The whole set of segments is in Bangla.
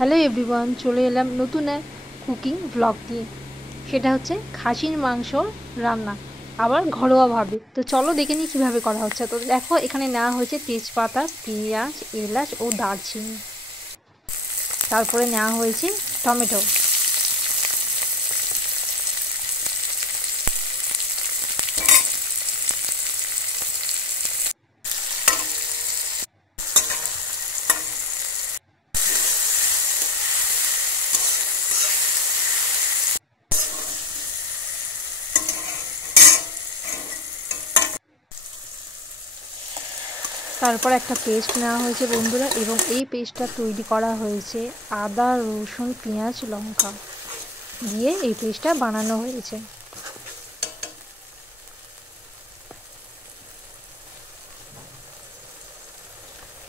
হ্যালো এভরিওয়ান, চলে এলাম নতুন এক কুকিং ব্লগ দিয়ে। সেটা হচ্ছে খাসির মাংস রান্না, আবার ঘরোয়াভাবে। তো চলো দেখে নিই কীভাবে করা হচ্ছে। তো দেখো, এখানে নেওয়া হয়েছে তেজপাতা, পেঁয়াজ, এলাচ ও দারচিনি। তারপরে নেওয়া হয়েছে টমেটো। তারপর একটা পেস্ট নেওয়া হয়েছে বন্ধুরা, এবং এই পেস্টটা তৈরি করা হয়েছে আদা, রসুন, পেঁয়াজ, লঙ্কা দিয়ে এই পেস্টটা বানানো হয়েছে।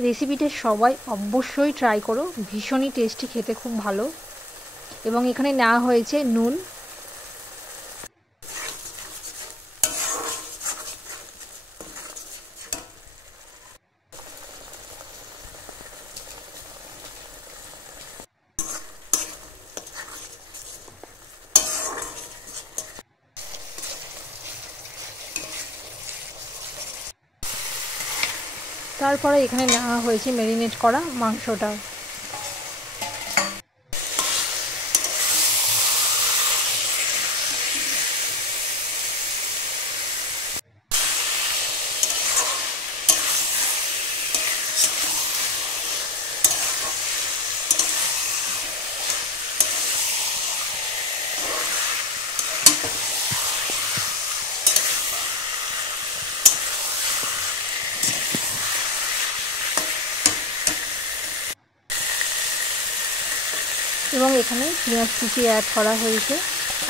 রেসিপিটা সবাই অবশ্যই ট্রাই করো, ভীষণই টেস্টি, খেতে খুব ভালো। এবং এখানে নেওয়া হয়েছে নুন। তারপরে এখানে নেওয়া হয়েছে ম্যারিনেট করা মাংসটা। এবং এখানে পেঁয়াজ কুচি অ্যাড করা হয়েছে।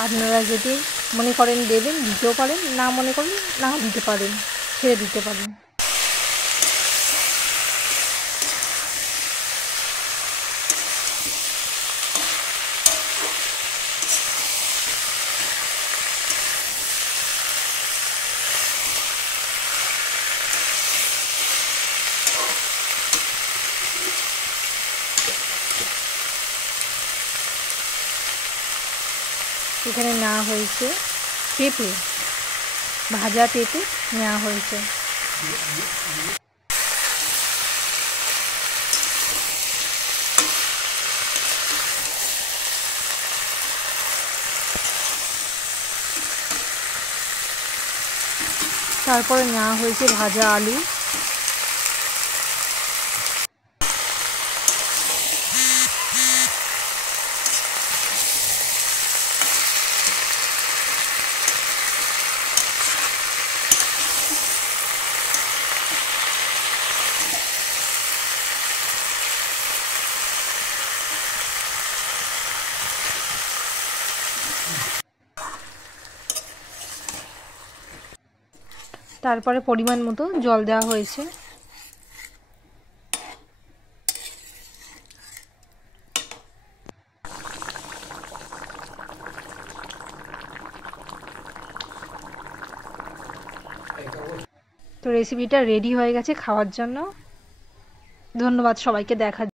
আপনারা যদি মনে করেন দেবেন, দিতেও পারেন, না মনে করেন না দিতে পারেন, ছেড়ে দিতে পারেন। এখানে নেওয়া হয়েছে পেঁপে, ভাজা পেঁপে নেওয়া হয়েছে। তারপরে নেওয়া হয়েছে ভাজা আলু। তারপরে পরিমাণ মতো জল দেওয়া হয়েছে। তো রেসিপিটা রেডি হয়ে গেছে খাওয়ার জন্য। ধন্যবাদ সবাইকে দেখার